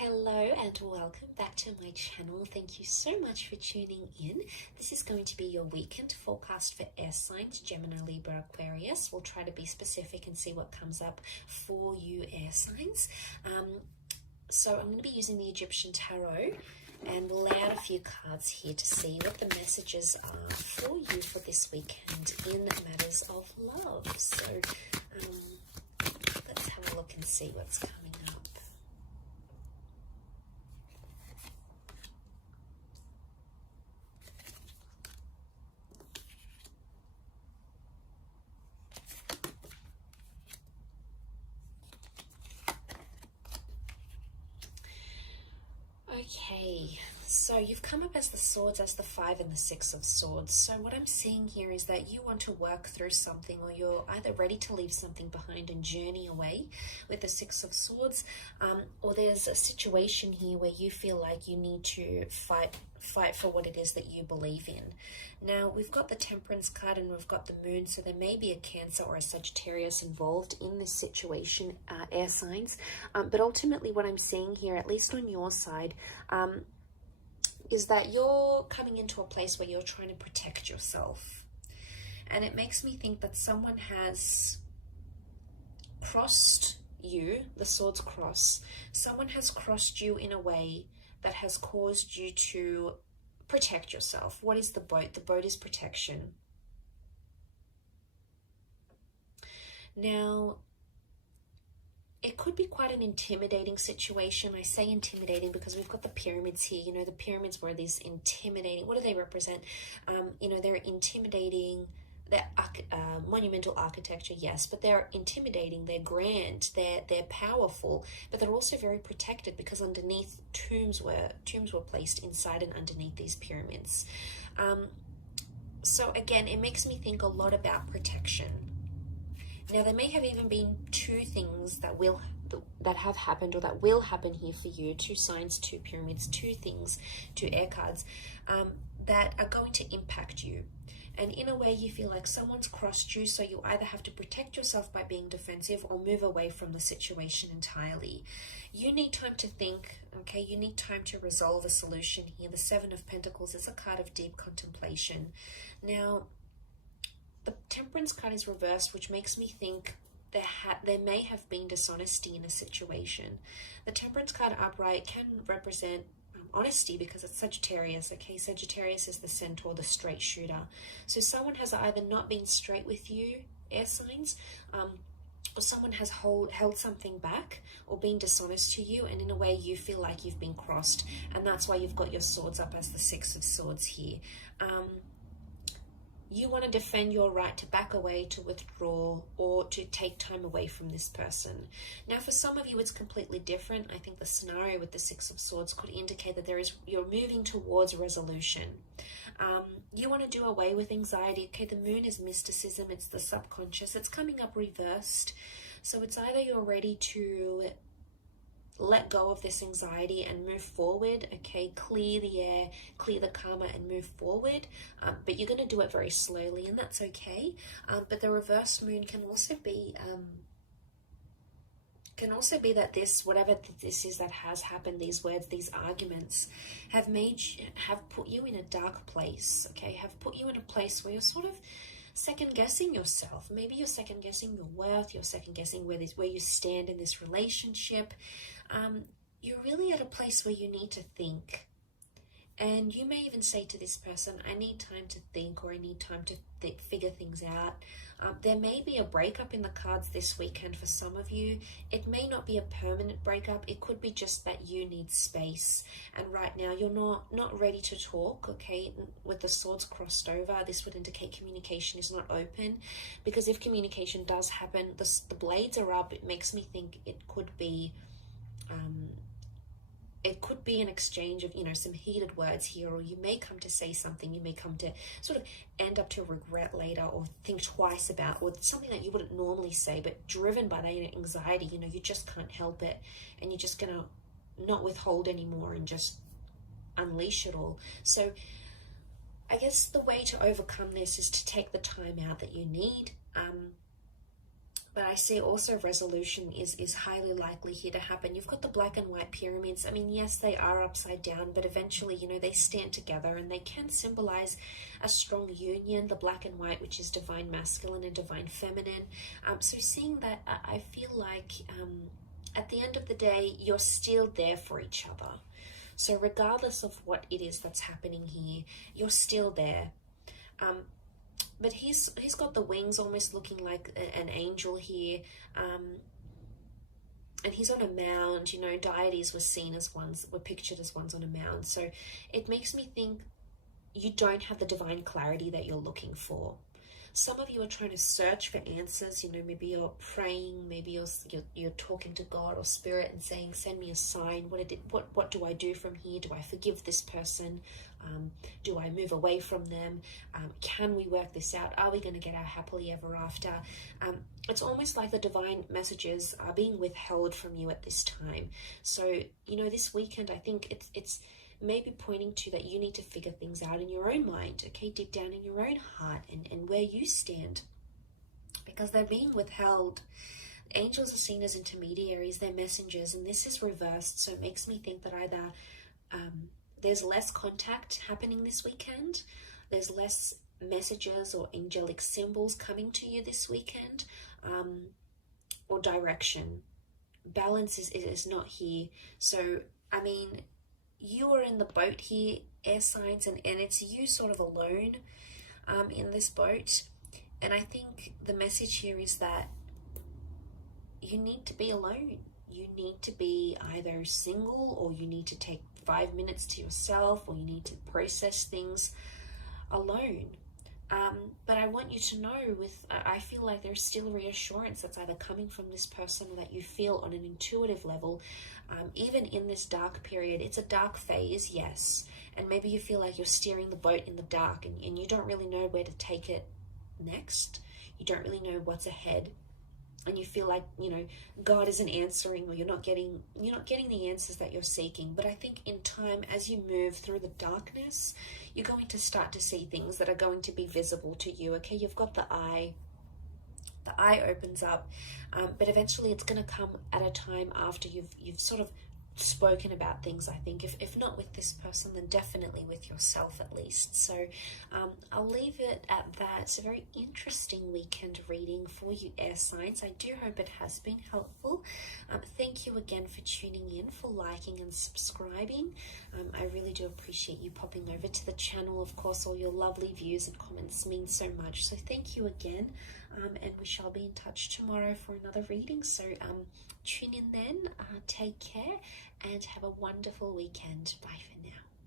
Hello and welcome back to my channel. Thank you so much for tuning in. This is going to be your weekend forecast for air signs, Gemini, Libra, Aquarius. We'll try to be specific and see what comes up for you air signs. So I'm going to be using the Egyptian Tarot and we'll lay out a few cards here to see what the messages are for you for this weekend in matters of love. So let's have a look and see what's coming up. Okay, so you've come up as the swords, as the 5 and the 6 of swords. So what I'm seeing here is that you want to work through something, or you're either ready to leave something behind and journey away with the 6 of swords, or there's a situation here where you feel like you need to fight for what it is that you believe in. Now, we've got the Temperance card and we've got the Moon, so there may be a Cancer or a Sagittarius involved in this situation, air signs. But ultimately what I'm seeing here, at least on your side, is that you're coming into a place where you're trying to protect yourself. And it makes me think that someone has crossed you, the swords cross. Someone has crossed you in a way that has caused you to protect yourself. What is the boat? The boat is protection. Now, it could be quite an intimidating situation. I say intimidating because we've got the pyramids here. You know, the pyramids were these intimidating, what do they represent? You know, they're intimidating. They're monumental architecture, yes, but they're intimidating, they're grand, they're powerful, but they're also very protected because underneath tombs were placed inside and underneath these pyramids. So again, it makes me think a lot about protection. Now, there may have even been two things that have happened or that will happen here for you, 2 signs, 2 pyramids, 2 things, 2 air cards, that are going to impact you. And in a way, you feel like someone's crossed you, so you either have to protect yourself by being defensive or move away from the situation entirely. You need time to think, okay? You need time to resolve a solution here. The 7 of Pentacles is a card of deep contemplation. Now, the Temperance card is reversed, which makes me think there may have been dishonesty in a situation. The Temperance card upright can represent honesty because it's Sagittarius, okay? Sagittarius is the centaur, the straight shooter. So someone has either not been straight with you, air signs, or someone has held something back or been dishonest to you, and in a way you feel like you've been crossed, and that's why you've got your swords up as the 6 of swords here. You want to defend your right to back away, to withdraw, or to take time away from this person. Now, for some of you, it's completely different. I think the scenario with the 6 of swords could indicate that you're moving towards resolution. You want to do away with anxiety. Okay, the Moon is mysticism. It's the subconscious. It's coming up reversed. So it's either you're ready to let go of this anxiety and move forward, okay, clear the air, clear the karma and move forward, but you're going to do it very slowly, and that's okay. But the reversed Moon can also be that this, whatever this is that has happened, these words, these arguments have put you in a dark place, okay, have put you in a place where you're sort of second guessing yourself. Maybe you're second guessing your worth, you're second guessing where you stand in this relationship. You're really at a place where you need to think. And you may even say to this person, I need time to think, or I need time to figure things out. There may be a breakup in the cards this weekend for some of you. It may not be a permanent breakup. It could be just that you need space. And right now you're not ready to talk, okay? With the swords crossed over, this would indicate communication is not open. Because if communication does happen, the blades are up. It makes me think it could be an exchange of, you know, some heated words here, or you may come to say something, you may come to sort of end up to regret later or think twice about, or something that you wouldn't normally say, but driven by that anxiety, you know, you just can't help it, and you're just gonna not withhold anymore and just unleash it all. So I guess the way to overcome this is to take the time out that you need. But I see also resolution is highly likely here to happen. You've got the black and white pyramids. I mean, yes, they are upside down, but eventually, you know, they stand together and they can symbolize a strong union, the black and white, which is divine masculine and divine feminine. So seeing that, I feel like at the end of the day, you're still there for each other. So regardless of what it is that's happening here, you're still there. But he's got the wings almost looking like an angel here. And he's on a mound, you know, deities were pictured as ones on a mound. So it makes me think you don't have the divine clarity that you're looking for. Some of you are trying to search for answers. You know, maybe you're praying, maybe you're talking to God or Spirit and saying, send me a sign. What do I do from here? Do I forgive this person? Do I move away from them? Can we work this out? Are we going to get our happily ever after? It's almost like the divine messages are being withheld from you at this time. So, you know, this weekend, I think it's maybe pointing to that you need to figure things out in your own mind, okay? Dig down in your own heart and where you stand, because they're being withheld. Angels are seen as intermediaries, they're messengers, and this is reversed. So it makes me think that either there's less contact happening this weekend, there's less messages or angelic symbols coming to you this weekend, or direction. Balance is not here. So, I mean, you are in the boat here, air signs, and it's you sort of alone in this boat. And I think the message here is that you need to be alone. You need to be either single, or you need to take 5 minutes to yourself, or you need to process things alone. But I want you to know, I feel like there's still reassurance that's either coming from this person, or that you feel on an intuitive level. Even in this dark period, it's a dark phase, yes, and maybe you feel like you're steering the boat in the dark, and you don't really know where to take it next. You don't really know what's ahead, and you feel like, you know, God isn't answering, or you're not getting the answers that you're seeking. But I think in time, as you move through the darkness, you're going to start to see things that are going to be visible to you. Okay, you've got the eye opens up, but eventually it's going to come at a time after you've sort of spoken about things. I think if not with this person, then definitely with yourself at least. So I'll leave it at that. It's a very interesting weekend reading for you, air signs. I do hope it has been helpful. Thank you again for tuning in, for liking and subscribing. I really do appreciate you popping over to the channel. Of course, all your lovely views and comments mean so much, so thank you again. And we shall be in touch tomorrow for another reading. So tune in then, take care, and have a wonderful weekend. Bye for now.